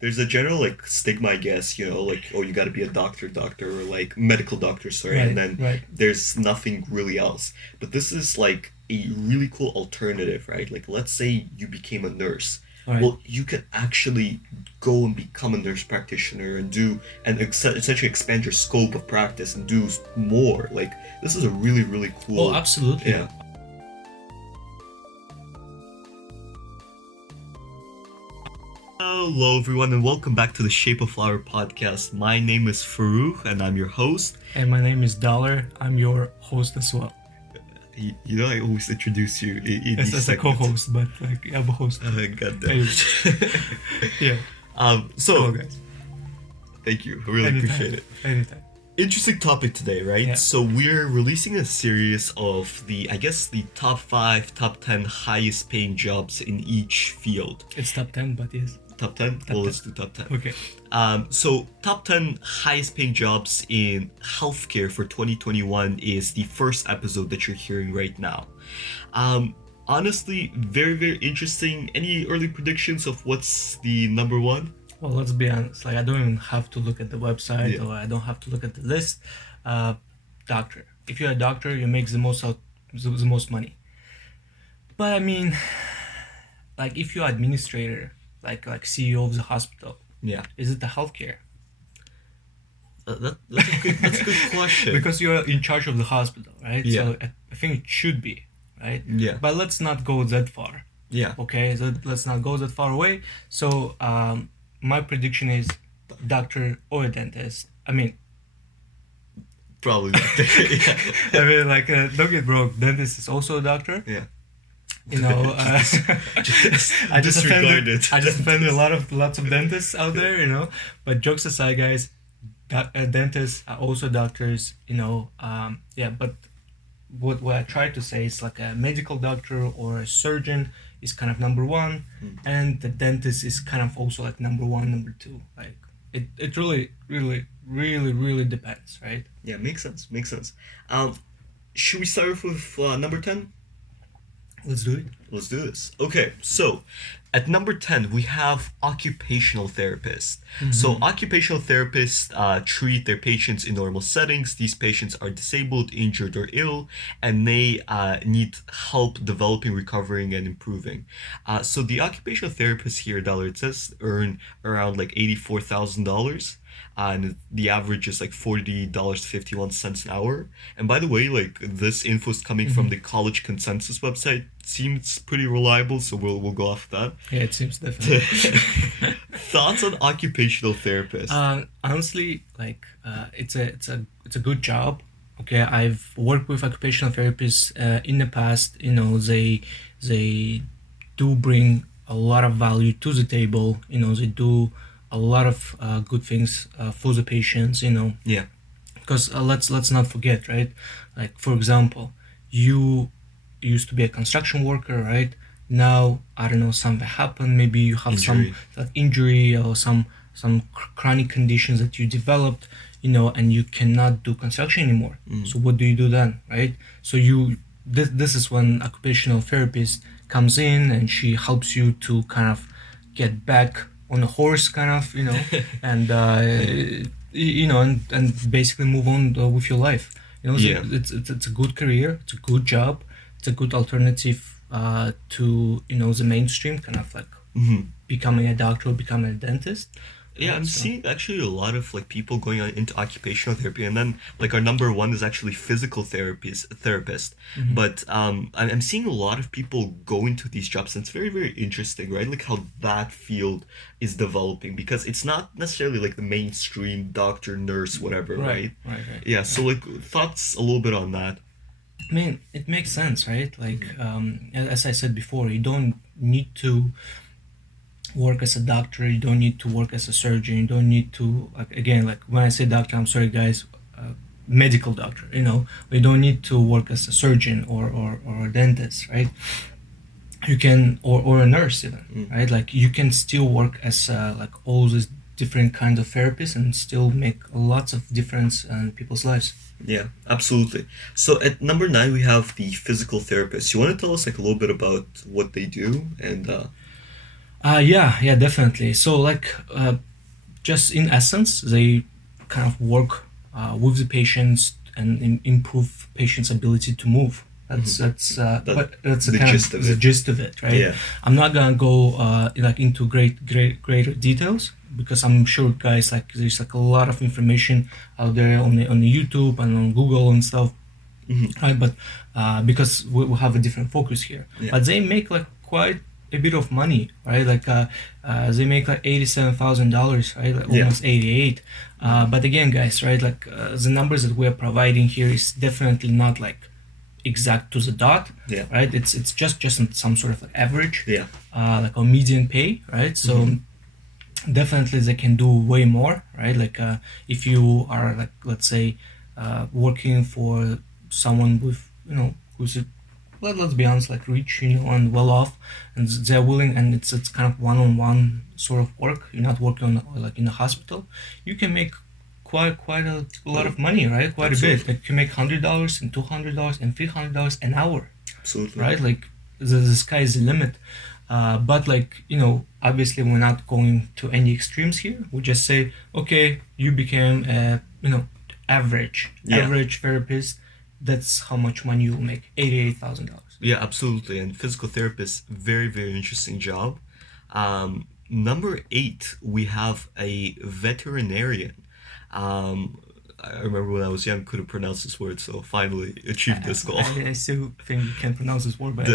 there's a general like stigma, I guess, like, oh, you got to be a doctor, or like medical doctor, sorry, and Right, then right. there's nothing really else. But this is like a really cool alternative, right? Like, let's say you became a nurse. Right. Well, you can actually go and become a nurse practitioner and do and essentially expand your scope of practice and do more. Like, this is a really, really Oh, cool, absolutely. yeah. Hello, everyone, and welcome back to the Shape of Flower podcast. My name is Farrukh, and I'm your host. And my name is Daler. I'm your host as well. I always introduce you in As, these as a segments. co-host, but like I'm a host. God damn. Anyway. Yeah. So, Go, guys. thank you. I really Anytime. appreciate it. Anytime. Interesting topic today, right? Yeah. So we're releasing a series of the top 5, top 10 highest paying jobs in each field. It's top 10, but yes. Top 10? Well, 10. let's do top 10. Okay. So top 10 highest paying jobs in healthcare for 2021 is the first episode that you're hearing right now. Honestly, very, very interesting. Any early predictions of what's the number one? Well, let's be honest. Like, I don't even have to look at the website, Yeah. or I don't have to look at the list. Doctor. If you're a doctor, you make the most money. But I mean, like, if you're administrator, like CEO of the hospital, Yeah. is it the healthcare? That's a good question. Because you're in charge of the hospital, right? Yeah. So I think it should be, right? Yeah. But let's not go that far. Yeah. Okay, so let's not go that far away. So my prediction is doctor or a dentist. I mean, Probably not. Yeah. I mean, like, don't get wrong, dentist is also a doctor. Yeah. You know, I just disregard offended, it. I just offended lots of dentists out there. You know, but jokes aside, guys, dentists are also doctors. You know, yeah. But what I try to say is, like, a medical doctor or a surgeon is kind of number one, and the dentist is kind of also like number one, number two. Like, it really depends, right? Yeah, makes sense. Makes sense. Should we start off with number 10? Let's do it. Let's do this. Okay, so at number 10, we have occupational therapists. So, occupational therapists treat their patients in normal settings. These patients are disabled, injured, or ill, and they need help developing, recovering, and improving. So, the occupational therapists here, it says, earn around like $84,000. And the average is like $40.51 an hour. And by the way, like, this info is coming from the College Consensus website. Seems pretty reliable, so we'll go off that. Yeah, it seems definitely. Thoughts on occupational therapists? Honestly, like, it's a good job. Okay, I've worked with occupational therapists in the past. You know, they do bring a lot of value to the table. You know, they do a lot of good things for the patients. You know, Yeah. because let's not forget, right? Like, for example, you used to be a construction worker, right? Now, I don't know, something happened. Maybe you have Injury. some like injury or some chronic conditions that you developed, you know, and you cannot do construction anymore. So what do you do then, right? So this is when occupational therapist comes in, and she helps you to kind of get back on a horse, kind of, you know, and you know, and basically move on with your life. You know, so Yeah. it's a good career, it's a good job, it's a good alternative to, you know, the mainstream, kind of like becoming a doctor or becoming a dentist. Yeah, I'm So- seeing actually a lot of like people going on into occupational therapy, and then like our number one is actually physical therapist. But I'm seeing a lot of people go into these jobs, and it's very, very interesting, right? Like how that field is developing, because it's not necessarily like the mainstream doctor, nurse, whatever, right? Right. Yeah. So like thoughts a little bit on that. I mean, it makes sense, right? Like, as I said before, you don't need to work as a doctor, you don't need to work as a surgeon, you don't need to, like, again, like, when I say doctor, I'm sorry, guys, medical doctor, you know, you don't need to work as a surgeon or a dentist, right? You can, or a nurse even, right? Like, you can still work as like all these different kinds of therapists and still make lots of difference in people's lives. Yeah, absolutely. So at number 9, we have the physical therapist. You want to tell us like a little bit about what they do and Yeah, definitely. So like, just in essence, they kind of work with the patients and improve patients' ability to move. That But that's a the kind gist of of the it. gist of it, right? Yeah. I'm not gonna go like into greater details because I'm sure guys like there's like a lot of information out there on the YouTube and on Google and stuff, Hmm. right? But because we have a different focus here, Yeah. but they make like quite a bit of money, right? Like they make like $87,000, right? Like Yeah. almost 88. But again, guys, right? Like the numbers that we are providing here is definitely not like exact to the dot, Yeah. right? It's just some sort of like average, Yeah. like a median pay, right? So definitely they can do way more, right? Like if you are like, let's say, working for someone with, who's let's be honest, like rich, and well off, and they're willing, and it's kind of one-on-one sort of work. You're not working on, like in a hospital. You can make quite a lot Well, of money, right? Quite a bit. absolutely. Like you can make $100 and $200 and $300 an hour, Absolutely. right? Like the sky is the limit. But like, obviously we're not going to any extremes here. We just say, okay, you became a, average Yeah. average therapist. That's how much money you'll make. $88,000. Yeah, absolutely. And physical therapist, very, very interesting job. Number 8, we have a veterinarian. Um, I remember when I was young, couldn't pronounce this word, so finally achieved this goal. I still think you can't pronounce this word, but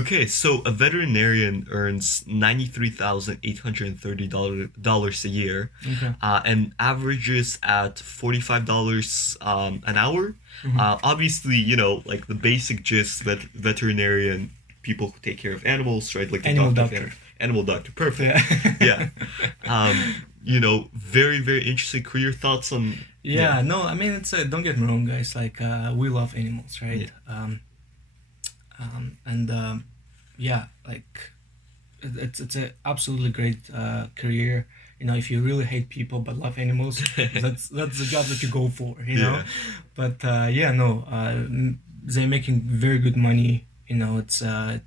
Okay, so a veterinarian earns $93,830 a year, okay. and averages at $45 an hour. Obviously, like the basic gist, veterinarian, people who take care of animals, right? Like the Animal doctor. doctor. Animal doctor, perfect. Yeah. Yeah. Very, very interesting career thoughts on. Yeah, no, I mean, it's don't get me wrong, guys. Like, we love animals, right? And yeah, like it's a absolutely great career. If you really hate people but love animals, that's the job that you go for. Yeah. But yeah, no, they're making very good money. It's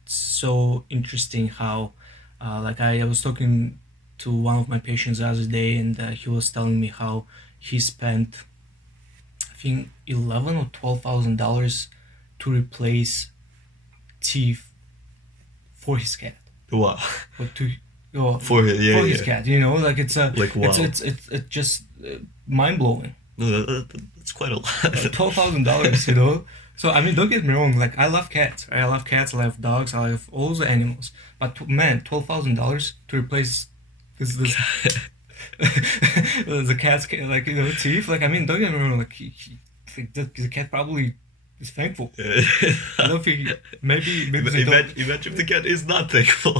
so interesting how, like I was talking to one of my patients the other day, and he was telling me how he spent, I think, 11 or $12,000 to replace teeth for his cat. Wow. Or to or For for his cat. Like it's a Like, wow. it's just mind blowing. No, that's quite a lot. $12,000. So I mean, don't get me wrong. Like I love cats. Right? I love cats. I love dogs. I love all the animals. But man, $12,000 to replace this the cat's like teeth. Like I mean, don't get me wrong. Like like the cat probably is thankful. I don't think maybe they don't. Imagine if the cat is not thankful.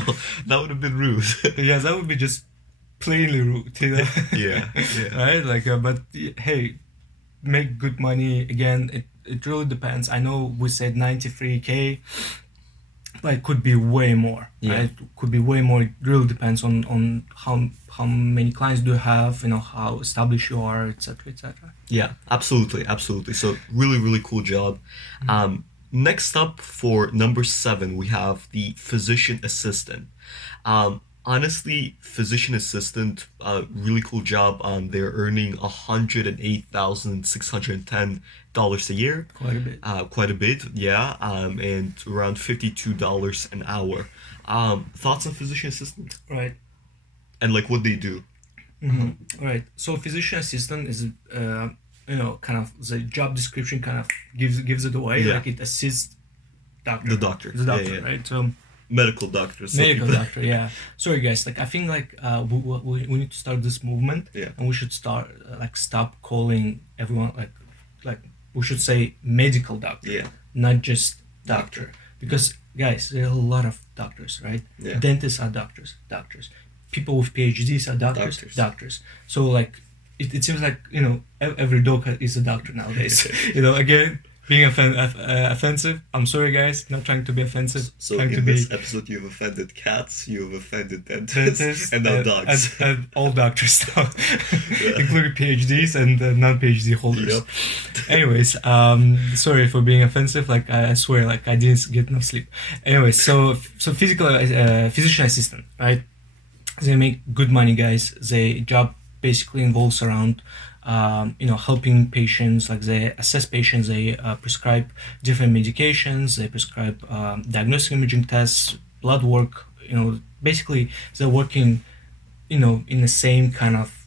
That would have been rude. Yeah, that would be just plainly rude. Yeah, yeah. Right. Like, but hey, make good money again. It really depends. I know we said 93K, but it could be way more. Yeah. Right? It could be way more. It really depends on how many clients do you have, how established you are, etc., etc. Yeah, absolutely, absolutely. So really, really cool job. Next up for number 7, we have the physician assistant. Honestly, physician assistant, really cool job. They're earning $108,610 a year. Quite a bit. Quite a bit, yeah. And around $52 an hour. Thoughts on physician assistant Right. and like what they do? Right. So physician assistant is, kind of the job description kind of gives it away. Yeah. Like it assists doctor. The doctor. The doctor, Yeah, yeah. right? So Medical doctor. some medical people- doctor, yeah. Sorry, guys. Like I think like we need to start this movement, Yeah. and we should start like stop calling everyone like we should say medical doctor, Yeah. not just doctor. Because guys, there are a lot of doctors, right? Yeah. Dentists are doctors. People with PhDs are Doctors. doctors. So like it seems like every dog is a doctor nowadays. Again, being offensive. I'm sorry, guys. Not trying to be offensive. So trying to in be this episode, you've offended cats, you've offended dentists, dentists and now dogs. and all doctors now, including PhDs and non-PhD holders. Yep. Anyways, sorry for being offensive. Like I swear, like I didn't get enough sleep. Anyways, so physical physician assistant, right? They make good money, guys. Their job basically involves around helping patients. Like they assess patients, they prescribe different medications, they prescribe diagnostic imaging tests, blood work. Basically they're working in the same kind of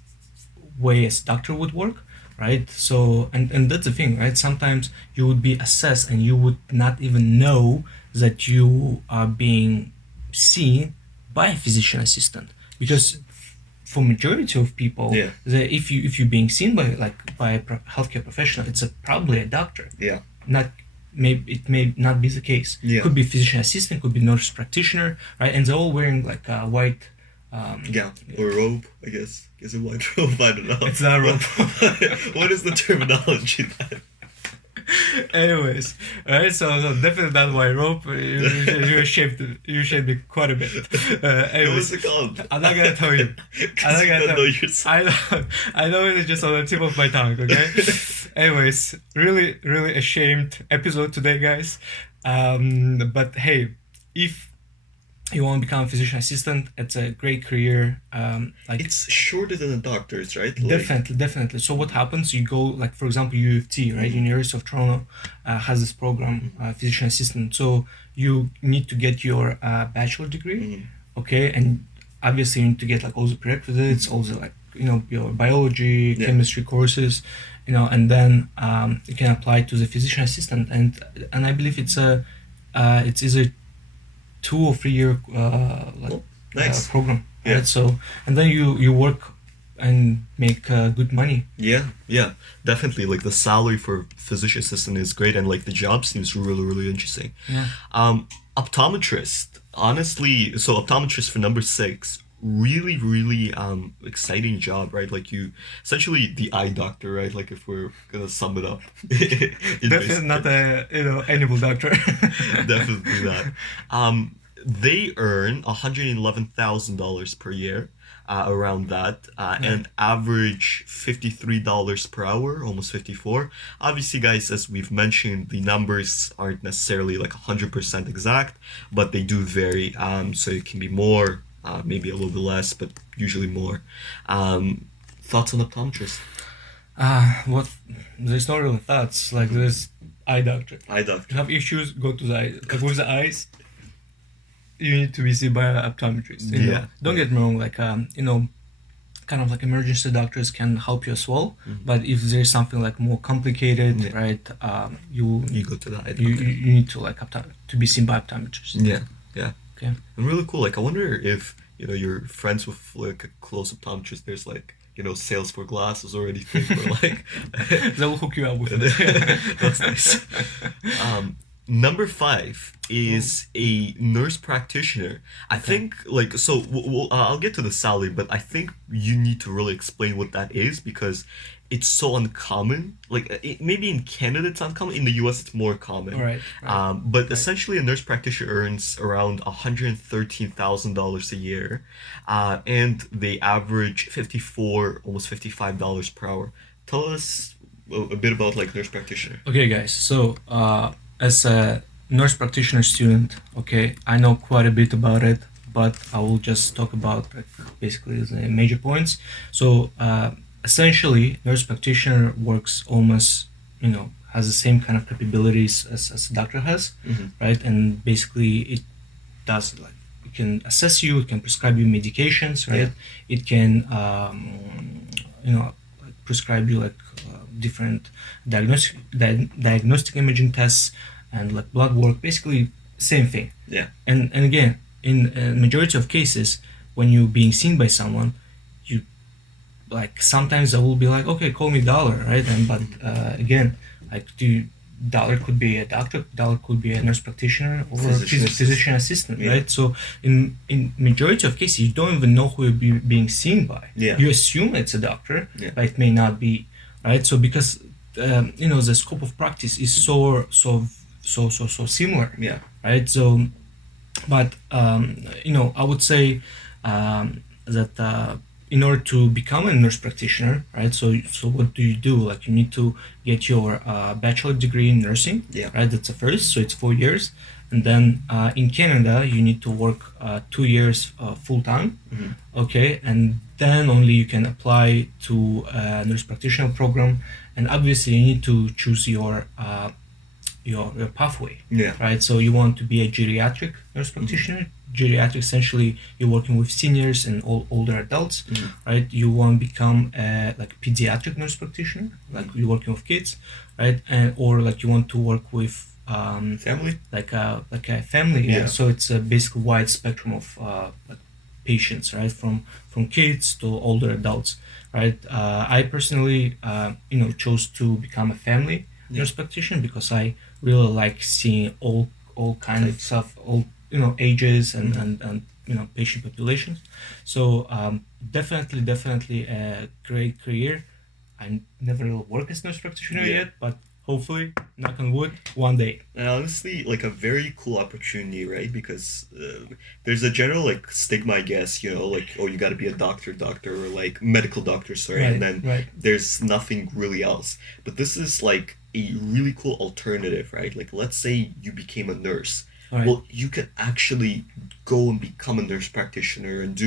way as doctor would work, right? So and that's the thing, right? Sometimes you would be assessed and you would not even know that you are being seen by a physician assistant, because for majority of people, Yeah. if you're being seen by a healthcare professional, it's probably a doctor. Yeah. Not maybe it may not be the case. Yeah. Could be physician assistant, could be nurse practitioner, right? And they're all wearing like a white Gown or robe, I guess. Is it white robe? I don't know. It's not a robe. What is the terminology then? Anyways, right? So definitely not white robe. You shaped it quite a bit. Anyways, What's it called? I'm not gonna tell you. I'm not gonna tell you. I know it's just on the tip of my tongue. Okay. Anyways, really, really ashamed episode today, guys. But hey, if you want to become a physician assistant, it's a great career. It's shorter than a doctor's, right? Definitely. So what happens? You go, like for example, U of T, right? University of Toronto has this program, physician assistant. So you need to get your bachelor degree, okay, and obviously you need to get like all the prerequisites, all the your biology, chemistry courses, and then you can apply to the physician assistant, and I believe it's either 2 or 3 year nice. program. Yeah. Right? So and then you work and make good money. Yeah, definitely. Like the salary for physician assistant is great, and like the job seems really, really interesting. Yeah. Optometrist, honestly, so optometrist for number 6, really, really exciting job, right? Like you essentially the eye doctor, right? Like if we're gonna sum it up. Definitely not a animal doctor. Definitely not. They earn $111,000 per year, around that, and average $53 per hour, almost 54. Obviously, guys, as we've mentioned, the numbers aren't necessarily like 100% exact, but they do vary. So it can be more, maybe a little bit less, but usually more. Thoughts on optometrist? What? There's not really thoughts. Like there's eye doctor. Eye doctor. You have issues, go to the eye. Like with the eyes, you need to be seen by an optometrist. You know? Don't get me wrong. Like kind of like emergency doctors can help you as well. But if there's something like more complicated, right? You go to the eye doctor. You need to like to be seen by optometrist. Yeah. Okay. And really cool. Like I wonder if you're friends with like a close optometrist. There's like sales for glasses or anything, or like they'll hook you up with it. That's nice. Number 5 is a nurse practitioner. I think so. I'll get to the salary, but I think you need to really explain what that is, because it's so uncommon. Like maybe in Canada it's uncommon. In the US it's more common. Right. But essentially a nurse practitioner earns around $113,000 a year, and they average almost $55 per hour. Tell us a bit about like nurse practitioner. Okay, guys. So as a nurse practitioner student, okay, I know quite a bit about it, but I will just talk about basically the major points. So essentially, nurse practitioner works almost, has the same kind of capabilities as a doctor has, right? And basically, it does it can assess you, it can prescribe you medications, right? Yeah. It can, prescribe you different diagnostic imaging tests and like blood work, basically same thing. Yeah. And again, in a majority of cases, when you're being seen by someone, you sometimes I will be like, okay, call me Daler, right? But again, Daler could be a doctor, Daler could be a nurse practitioner or physician assistant, right? So in majority of cases, you don't even know who you're being seen by. Yeah. You assume it's a doctor, but it may not be, right? So because the scope of practice is so similar, Yeah. right? So, but I would say that in order to become a nurse practitioner, right? So what do you do? Like you need to get your bachelor degree in nursing, Yeah. right? That's the first, so it's 4 years, and then in Canada you need to work 2 years full time, okay, and then only you can apply to a nurse practitioner program, and obviously you need to choose your pathway, Yeah. right? So you want to be a geriatric nurse practitioner. Geriatric, essentially, you're working with seniors and older adults, right? You want to become a like pediatric nurse practitioner, like you're working with kids, right? And or like you want to work with Family. like a family, yeah. Yeah. So it's a basically wide spectrum of like patients, right? From kids to older adults, right? I personally, chose to become a family nurse practitioner because I really like seeing all kind of stuff, all ages and patient populations. So definitely a great career. I never will work as nurse practitioner yet, but hopefully, knock on wood, one day. And honestly, like a very cool opportunity, right? Because there's a general like stigma, I guess, like, oh, you got to be a doctor, or like medical doctor, sorry, Right, and then right. there's nothing really else. But this is like a really cool alternative, right? Like, let's say you became a nurse. Right. Well, you can actually go and become a nurse practitioner and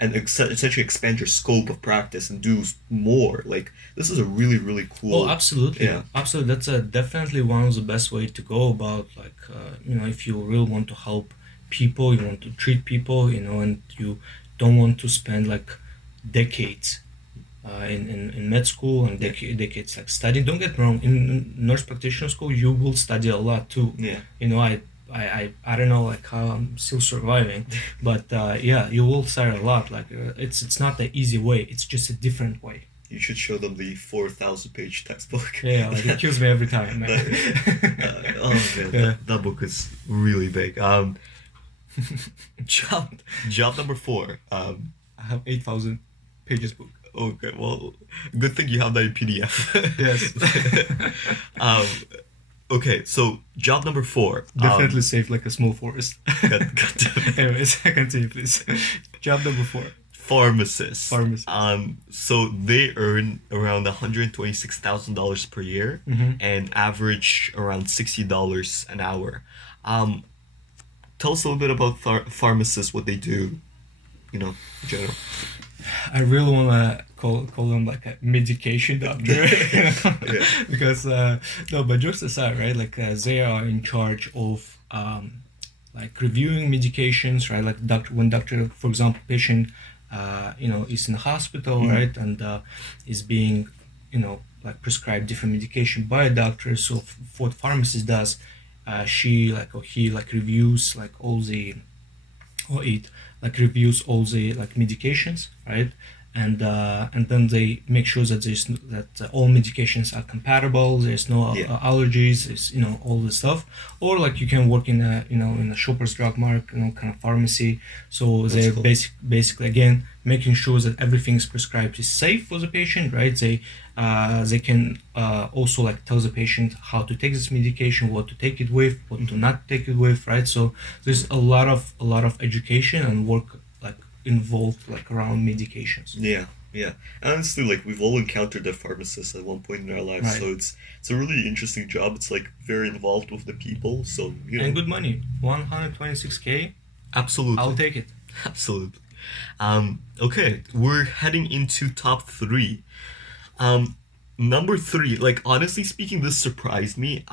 essentially expand your scope of practice and do more. Like, this is a really, really cool. Oh, absolutely. Yeah. Absolutely. That's definitely one of the best way to go about, like, if you really want to help people, you want to treat people, and you don't want to spend like decades in med school and decades like studying. Don't get me wrong, in nurse practitioner school, you will study a lot too. Yeah. I don't know like how I'm still surviving, but yeah, you will study a lot. Like it's not the easy way. It's just a different way. You should show them the 4,000-page textbook. Yeah, like it kills me every time, man. Oh man, that book is really big. Job number 4. I have 8,000 pages book. Okay, well, good thing you have that in PDF. Yes. Okay, so job number 4. Definitely saved like a small forest. God Anyways, continue, please. Job number 4. Pharmacist. Pharmacist. So they earn around $126,000 per year and average around $60 an hour. Tell us a little bit about pharmacists, what they do, in general. I really want to call them like a medication doctor, because no, but jokes aside, right? Like they are in charge of like reviewing medications, right? Like when doctor, for example, patient, is in the hospital, right, and is being, like prescribed different medication by a doctor. So what pharmacist does, he reviews like all the, or it like reviews all the like medications, right? And then they make sure that all medications are compatible. There's no allergies. There's all this stuff. Or like you can work in a Shoppers Drug Mart kind of pharmacy. So they're cool. Basically again making sure that everything is prescribed is safe for the patient, right? They can also like tell the patient how to take this medication, what to take it with, what to not take it with, right? So there's a lot of education and work like involved like around medications. Yeah. Honestly, like we've all encountered the pharmacist at one point in our lives, right. So it's a really interesting job. It's like very involved with the people, so and good money, 126K. Absolutely, I'll take it. Absolutely. Okay, we're heading into top 3. Number 3, like honestly speaking, this surprised me.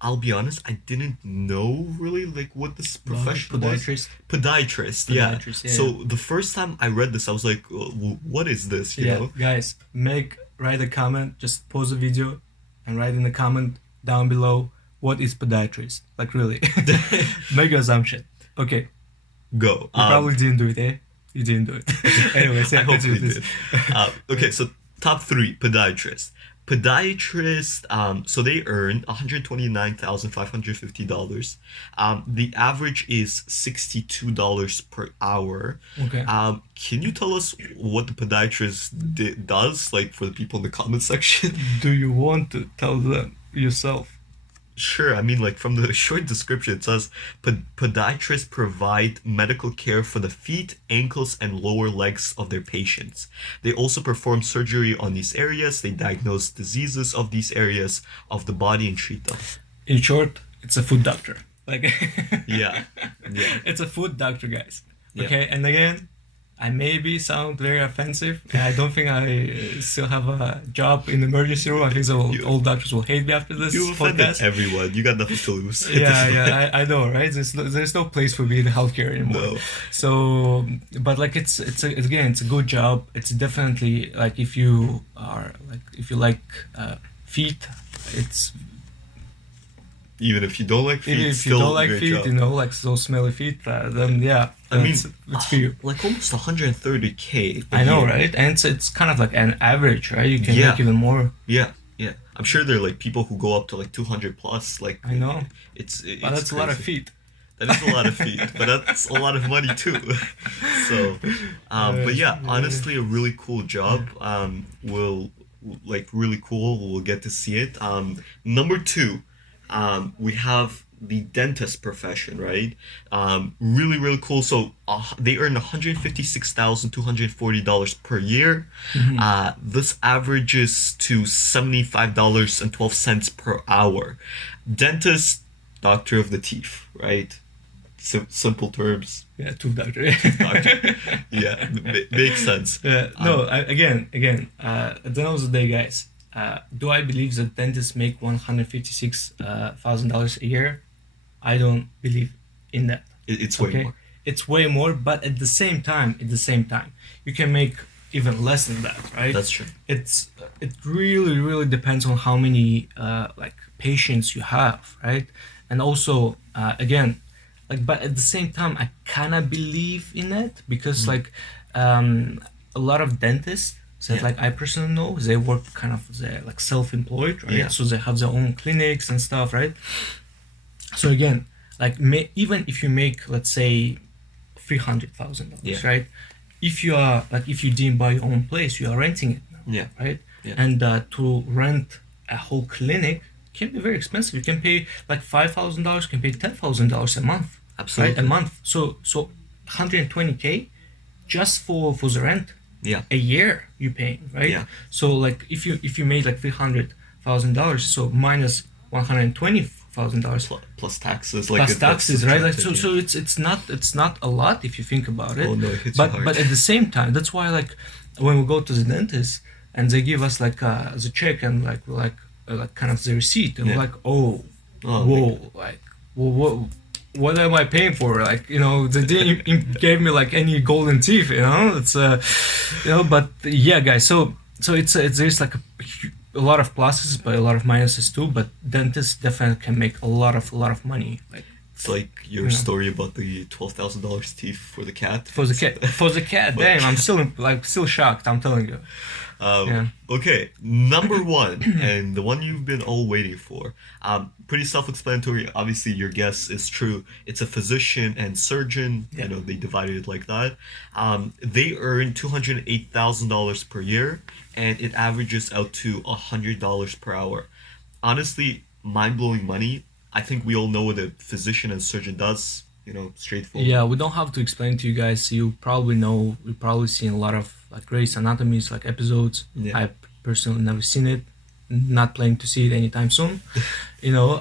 I'll be honest, I didn't know really like what this profession was. Podiatrist, yeah. So the first time I read this, I was like, what is this, you know? Guys, write a comment, just pause the video and write in the comment down below, what is podiatrist? Like really. Make your assumption. Okay. Go. You probably didn't do it, eh? You didn't do it. Anyways, I hope you did. Okay, so top 3, podiatrist. Podiatrists, so they earn $129,550. The average is $62 per hour. Okay. Can you tell us what the podiatrist does, like for the people in the comment section? Do you want to tell them yourself? Sure. I mean, like from the short description, it says podiatrists provide medical care for the feet, ankles, and lower legs of their patients. They also perform surgery on these areas. They diagnose diseases of these areas of the body and treat them. In short, it's a foot doctor. Like, Yeah. Yeah. it's a foot doctor, guys. Yeah. Okay, and again, I maybe sound very offensive. I don't think I still have a job in the emergency room. I think all doctors will hate me after this You offended podcast. everyone. You got nothing to lose. Yeah, I know, right? There's no place for me in healthcare anymore. No. So, but like it's a good job. It's definitely like if you like feet, it's Even if you don't like feet, if you still don't like great feet, job. you know, like those smelly feet, then yeah, I mean, it's for you. like almost 130K. I know, right? And it's kind of like an average, right? You can Yeah. make even more. Yeah, yeah. I'm sure there are like people who go up to like 200 plus. Like I know. it's But that's a lot of crazy. feet. That is a lot of feet, but that's a lot of money too. So, but yeah, honestly, a really cool job. Will like really cool. We'll get to see it. Number two, we have the dentist profession, right? Really cool. So they earn $156,240 per year. This averages to $75.12 per hour. Dentist, doctor of the teeth, right? Simple terms. Yeah, tooth doctor. Doctor. Yeah, makes sense. No, again, at the end of the day, guys, do I believe that dentists make $156,000 a year? I don't believe in that. It's way more. It's way more, but at the same time, you can make even less than that, right? That's true. It really depends on how many like patients you have, right? And also, again, like, but at the same time, I kind of believe in it because like a lot of dentists that like I personally know, they work kind of they're like self-employed, right? Yeah. So they have their own clinics and stuff, right? So again, like even if you make, let's say, $300,000, right? If you didn't buy your own place, you are renting it now, right? Yeah. And to rent a whole clinic can be very expensive. You can pay like $5,000, you can pay $10,000 a month. Absolutely. Right? A month. So 120K just for the rent. Yeah. A year you paying, right? Yeah. So like if you made like $300,000, so minus $120,000 plus taxes, plus taxes, right? Like so it's not a lot if you think about it. Oh no, it hits you hard. But at the same time, that's why like when we go to the dentist and they give us like the check and like kind of the receipt and we're like, whoa, like what am I paying for? Like, you know, they didn't give me like any golden teeth, you know. It's you know, but yeah, guys. So there's like a lot of pluses but a lot of minuses too. But dentists definitely can make a lot of money. Like it's like your story about the $12,000 teeth for the cat. For the cat. Damn, I'm still shocked. I'm telling you. Okay, number one, and the one you've been all waiting for. Pretty self-explanatory. Obviously, your guess is true. It's a physician and surgeon. Yeah. You know, they divided it like that. They earn $208,000 per year, and it averages out to $100 per hour. Honestly, mind-blowing money. I think we all know what a physician and surgeon does. You know, straightforward. Yeah, we don't have to explain to you guys. You probably know. We've probably seen a lot of like Grey's Anatomies like episodes. Yeah. I've personally never seen it. Not planning to see it anytime soon. You know,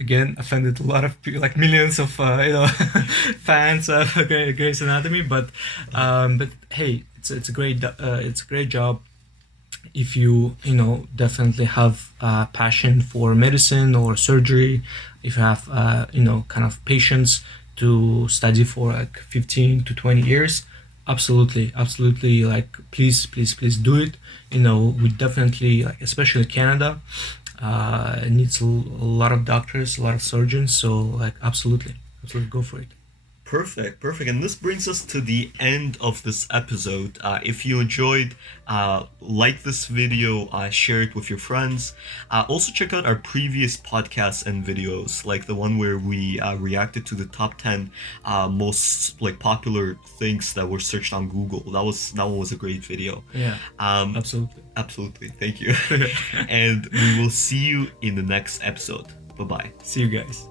again, offended a lot of people, like millions of you know fans of Grey's Anatomy. But hey, it's a great job. If you know definitely have passion for medicine or surgery, if you have you know kind of patience to study for like 15 to 20 years, absolutely like please do it. You know, we definitely like, especially Canada needs a lot of doctors, a lot of surgeons, so like absolutely go for it. Perfect, perfect. And this brings us to the end of this episode. If you enjoyed, like this video, share it with your friends. Also check out our previous podcasts and videos, like the one where we reacted to the top 10 most like popular things that were searched on Google. That one was a great video. Yeah, absolutely. Absolutely. Thank you. And we will see you in the next episode. Bye-bye. See you guys.